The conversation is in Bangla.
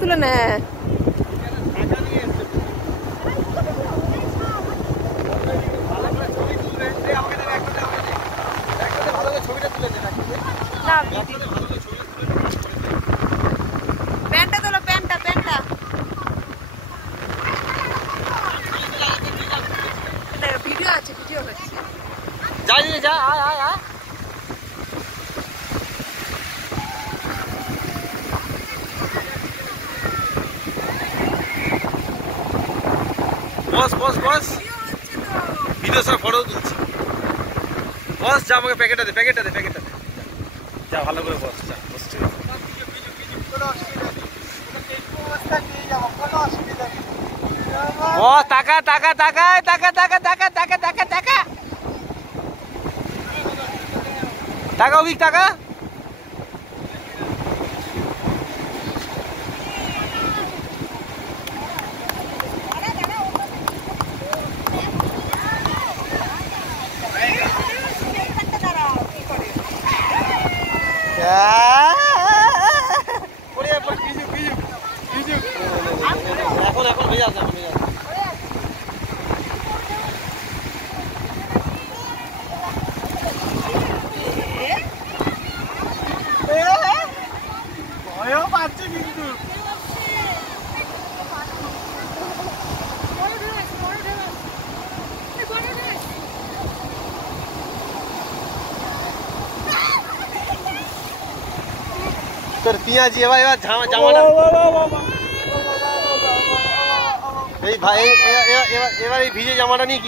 তুলে নে। প্যান্টটা তোলো, প্যান্টটা প্যান্টটা ভিডিও আছে, ভিডিও হচ্ছে। যা যা আয় আয় আয়। বস বস বস, ভিডিও সব ফটো তুলছি। বস যা, আমাকে প্যাকেটটা দে, প্যাকেটটা দে, প্যাকেটটা দে। যা ভালো করে বস, যা বস। ঠিক আছে, বস টাকা টাকা টাকা টাকা টাকা টাকা টাকা টাকা টাকা টাকা উইক টাকা। এখন এখন ভেজা আছে, এখন ভেজা আছে। ভয়ও পাচ্ছে কিন্তু। তোর পিঁয়াজি এবার এবার জামাটা এই ভাই, এবার এই ভিজে জামাটা নিয়ে